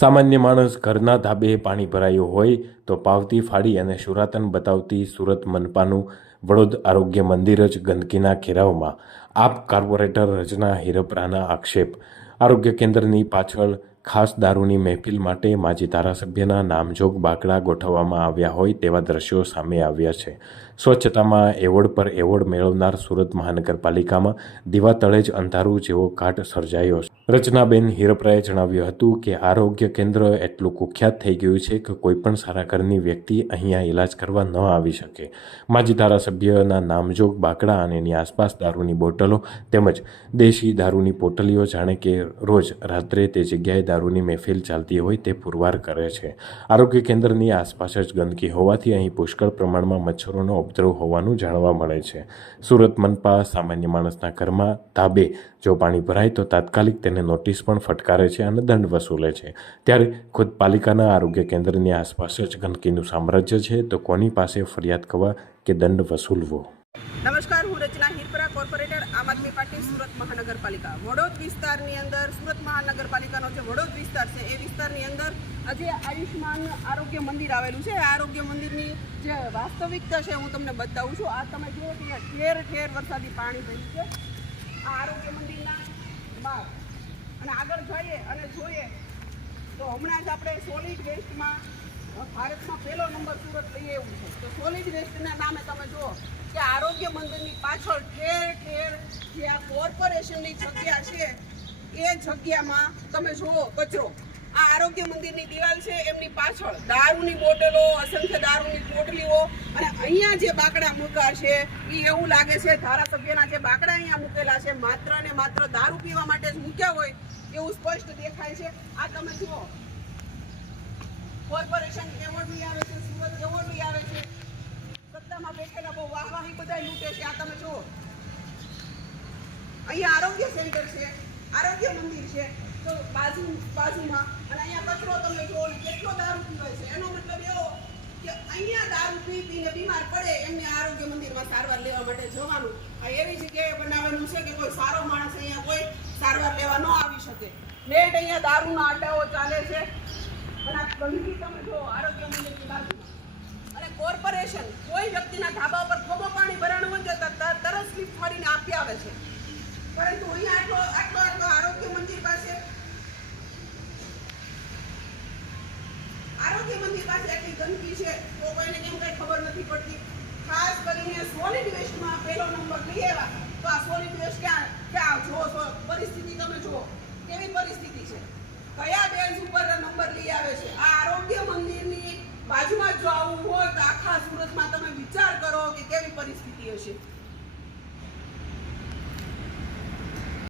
સામાન્ય માણસ ઘરના ધાબે પાણી ભરાયું હોય તો પાવતી ફાડી અને સુરાતન બતાવતી સુરત મનપાનું વડોદ આરોગ્ય મંદિર જ ગંદકીના ઘેરાવમાં. આપ કોર્પોરેટર રચના હિરપરાના આક્ષેપ. આરોગ્ય કેન્દ્રની પાછળ ખાસ દારૂની મહેફિલ માટે માજી ધારાસભ્યના નામજોગ બાકડા ગોઠવવામાં આવ્યા હોય તેવા દ્રશ્યો સામે આવ્યા છે. સ્વચ્છતામાં એવોર્ડ પર એવોર્ડ મેળવનાર સુરત મહાનગરપાલિકામાં દીવા તળે જ અંધારું જેવો ઘાટ સર્જાયો છે. રચનાબેન હિરપરાએ જણાવ્યું હતું કે આરોગ્ય કેન્દ્ર એટલું કુખ્યાત થઈ ગયું છે કે કોઈપણ સારા ઘરની વ્યક્તિ અહીંયા ઇલાજ કરવા ન આવી શકે. માજી ધારાસભ્યના નામજોગ બાકડા અને એની આસપાસ દારૂની બોટલો તેમજ દેશી દારૂની પોટલીઓ જાણે કે રોજ રાત્રે તે જગ્યાએ દારૂની મહેફિલ ચાલતી હોય તે પુરવાર કરે છે. આરોગ્ય કેન્દ્રની આસપાસ જ ગંદકી હોવાથી અહીં પુષ્કળ પ્રમાણમાં મચ્છરોનો ઉપદ્રવ હોવાનું જાણવા મળે છે. સુરત મનપા સામાન્ય માણસના ઘરમાં ધાબે જો પાણી ભરાય તો તાત્કાલિક તેને નોટિસ પણ ફટકારે છે અને દંડ વસૂલે છે. ત્યારે ખુદ પાલિકાના આરોગ્ય કેન્દ્રની આસપાસ જ ગંદકીનું સામ્રાજ્ય છે, તો કોની પાસે ફરિયાદ કરવા કે દંડ વસૂલવો? નમસ્કાર, હું રચના હિરપરા, કોર્પોરેટર, આમ આદમી પાર્ટી, સુરત મહાનગરપાલિકા. વડોદ વિસ્તારની અંદર, સુરત મહાનગરપાલિકાનો જે વડોદ વિસ્તાર છે, એ વિસ્તારની અંદર આજે આયુષ્માન આરોગ્ય મંદિર આવેલું છે. આરોગ્ય મંદિરની જે વાસ્તવિકતા છે હું તમને બતાવું છું. આ તમે જુઓ કે ઠેર ઠેર વરસાદી પાણી ભર્યું છે. આ આરોગ્ય મંદિરના બહાર અને આગળ જઈએ અને જોઈએ. તો હમણાં જ આપણે સોલિડ વેસ્ટમાં ભારતમાં પહેલો નંબર સુરત લઈએ એવું છે. તો સોલિડ વેસ્ટના નામે તમે જુઓ કે આરોગ્ય મંદિરની પાછળ ઠેર ઠેર જે આ કોર્પોરેશનની જગ્યા છે, એ જગ્યામાં તમે જુઓ કચરો. આ આરોગ્ય મંદિરની દિવાલ છે, એમની પાછળ દારૂની બોટલો, અસંખ્ય દારૂની પોટલીઓ અને અહીંયા જે બાકડા મૂકા છે એ એવું લાગે છે, ધારાસભ્યના જે બાકડા અહીંયા મૂકેલા છે, માત્ર ને માત્ર દારૂ પીવા માટે જ મૂક્યા હોય, એવું સ્પષ્ટ દેખાય છે. આ તમે જુઓ. કોર્પોરેશન એવોર્ડ બી આવે છે સુરત એવોર્ડ બી આવે છે. સત્તામાં બેઠેલા બહુ વાહવાહી બધા લૂંટે છે, આ તમે જુઓ. અહીંયા આરોગ્ય સેન્ટર છે. આરોગ્ય મંદિર છે. તો બાજુ બાજુમાં. અને અહીંયા કચરો તમે ને કેટલો દારૂ પીવાય છે. એનો મતલબ એવો કે અહીંયા દારૂ પી પીને બીમાર પડે એમને આરોગ્ય મંદિરમાં સારવાર લેવા માટે જવાનું. આ એવી જગ્યાએ બનાવેલું છે કે કોઈ સારો માણસ અહીંયા કોઈ સારવાર લેવા ન આવી શકે. નેટ અહીંયા દારૂના આટાઓ ચાલે છે. અને આ ગંદકી તમે જો આરોગ્ય મંદિરની બાજુમાં. અને કોર્પોરેશન કોઈ વ્યક્તિના ધાબા પર ખોબો પાણી ભરાણું હોય તો ત- તરત સ્લીપ મારીને આપી આવે છે પરંતુ અહીંયા આટલો આટલો આટલો આરોગ્ય મંદિર પાસે આરોગ્ય મંદિર ગંદકી છે, તો કોઈને કેમ કઈ ખબર નથી પડતી. ખાસ કરીને સોલિડ વેસ્ટમાં પહેલો નંબર લઈ આવ્યા. તો આ સોલિડ વેસ્ટ ક્યાં ક્યાં? જો પરિસ્થિતિ તમે જુઓ. કેવી પરિસ્થિતિ છે? કયા બેન્ચ ઉપર નંબર લઈ આવે છે? આ આરોગ્ય મંદિરની બાજુમાં જો આવું હોય તો આખા સુરતમાં તમે વિચાર કરો કે કેવી પરિસ્થિતિ હશે.